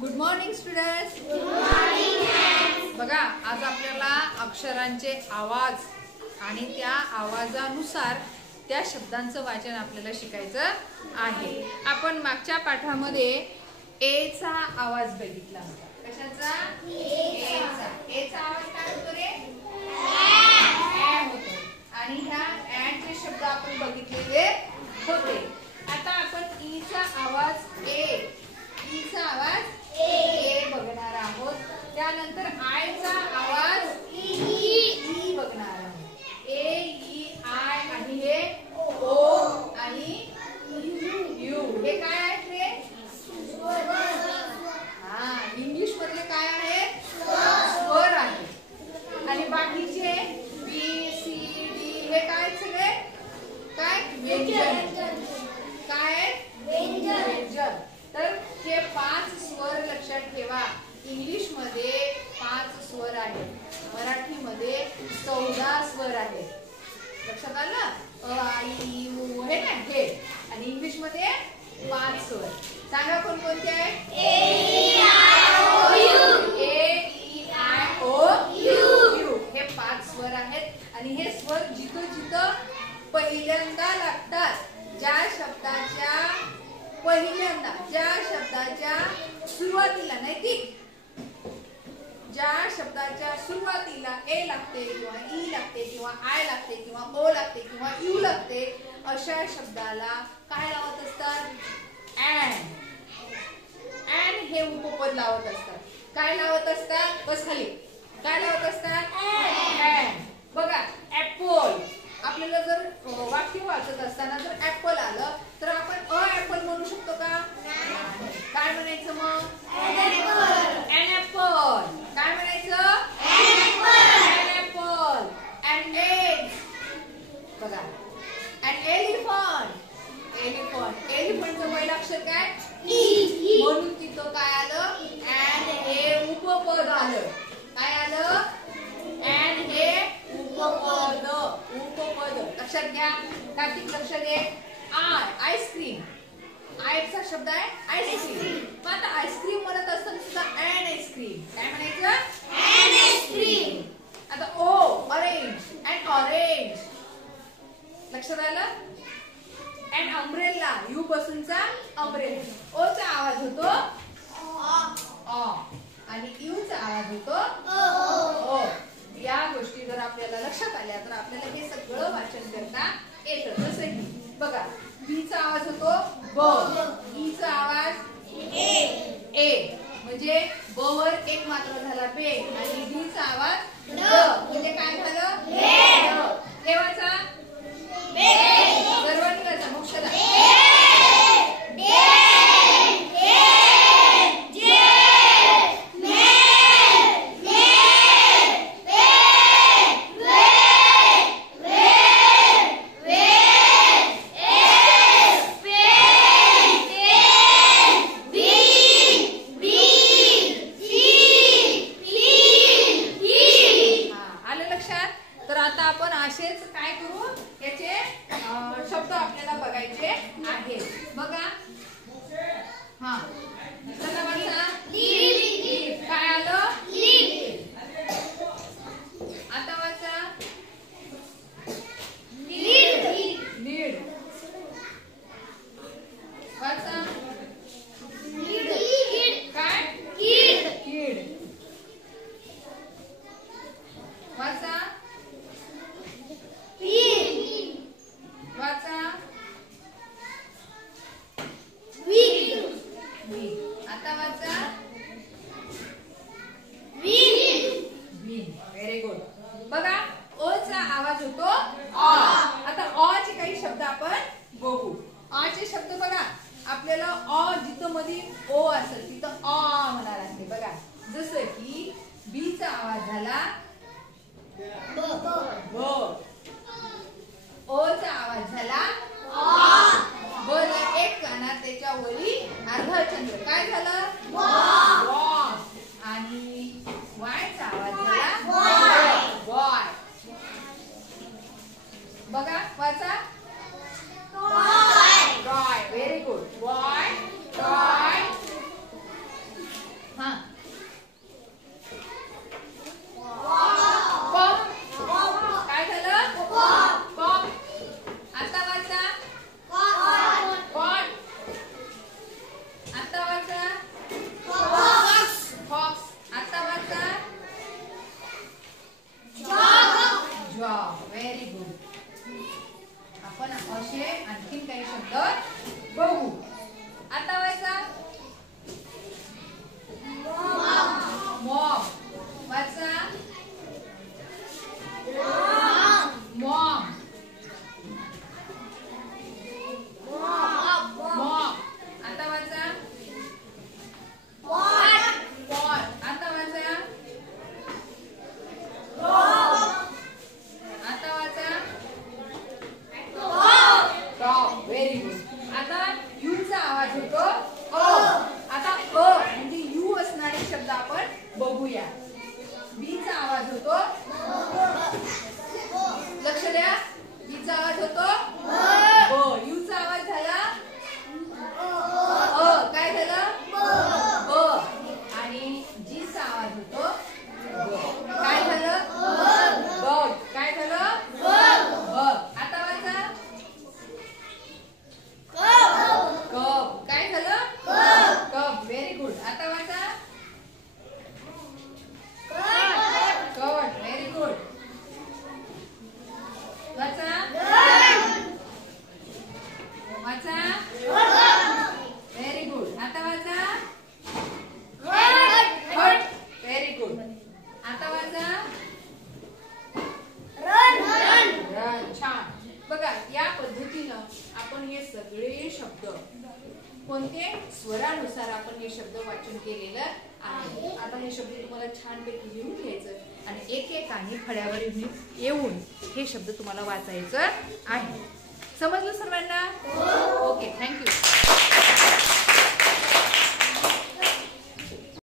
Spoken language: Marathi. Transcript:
Good morning students. बघा, आज आपल्याला अक्षरांचे आवाज आणि त्या आवाजानुसार त्या शब्दांचं वाचन आपल्याला शिकायचं आहे. आपण मागच्या पाठामध्ये ए चा आवाज बघितला होता. कशाचा? ए चा. ए चा आवाज काय होतो रे? ॲ होतो. आणि ह्या ॲचे शब्द आपण बघितलेले होते. आता आपण ई चा आवाज ई चा आवाज ए बघणार आहोत. त्यानंतर आय चा आवाज ई बघणार आहोत. ए ई आय आणि हे ओ आणि यू हे काय आहेत रे? हा, इंग्लिश मधले काय आहेत? स्वर आहेत. आणि बाकीचे बी सी डी हे काय सगळे काय? व्यंजन. काय? व्यंजन. तर हे 5 स्वर लक्षात ठेवा. इंग्लिश मध्ये 5 स्वर आहेत, मराठी मध्ये 14 स्वर आहेत. लक्षात आलं? अ आ इ उ हे ना हे. आणि इंग्लिश मध्ये 5 स्वर. सांगा कोणकोणते आहेत? ए ई आय ओ यू हे 5 स्वर आहेत. आणि हे स्वर जिथं जिथं पहिल्यांदा लागतात, ज्या शब्दाच्या सुरुवातीला नाही ती, ज्या शब्दाच्या सुरुवातीला ए लागते किंवा ई लागते किंवा आय लागते किंवा ओ लागते किंवा यू लागते, अशा शब्दाला काय लावत असतात? अँड हे उपपद लावत असतात. काय लावत असतात? बस खाली. काय लावत असतात? अँड. बघा, ऍपल. आपल्याला जर वाक्य वाचत असताना जर ऍपल आलं तर आपण अ ऍपल म्हणू शकतो का? काय म्हणायचं मग? An apple. काय म्हणायचं? An apple. An egg. बघा, ॲन एलिफंट. एलिफंटचं पहिलं अक्षर काय? ई. म्हणून तिथं काय आलं? ॲन हे उपपद आलं. काय आलं? ॲन हे उपपद. लक्षात घ्या. कार्तिक लक्ष दे. आईस्क्रीम. आयचा शब्द आहे आईस्क्रीम. आता आईस्क्रीम म्हणत असताना सुद्धा ॲन आईस्क्रीम. काय म्हणायचं? An ice cream. आता ओ ऑरेंज. An orange. लक्षात आलं? An umbrella. यू पासूनचा अम्ब्रेला. ओ चा आवाज होतो अ आणि यू चा आवाज होतो ओ. या गोष्टी जर आपल्याला लक्षात आल्या तर आपल्याला हे सगळं वाचन करता येतं. जसं की बघा, बी चा आवाज होतो ब. ई चा आवाज ए म्हणजे ब वर एक मात्रा झाला बे. आणि बी चा आवाज ड म्हणजे काय झालं? ठेवायचा सर्वांनी करायचा मोक्षदा. काय करू? याचे शब्द आपल्याला बघायचे आहेत. बघा, हा चला वाचा. काय आलं? आता वाचा. लीड. वाचा. काय? कीड. वाचा. वाचा. आता वाचा. Very good. बघा, ओ चा आवाज होतो अ. आता अ चे काही शब्द आपण बघू. अ चे शब्द बघा, आपल्याला अ जिथं मध्ये ओ असेल तिथं अ होणार आहे. बघा, जसं की बी चा आवाज झाला ब. ओ चा आवाज झाला ब. एक कानात त्याच्या वरी अर्धा चंद्र. काय झालं? आणि वाय चा आवाज झाला बॉय. बघा, वाचा. Toy. Very good. Boy, toy, आता वाचा हट. Very good. आता वाचा रन. छान. बघा या पद्धतीनं आपण हे सगळे शब्द कोणते स्वरानुसार आपण हे शब्द वाचन केलेलं आहे. आता हे शब्द तुम्हाला छानपैकी लिहून घ्यायचं आणि एकेकाने फळ्यावर येऊन हे शब्द तुम्हाला वाचायचं आहे. समजलं सर्वांना? ओके. थँक्यू.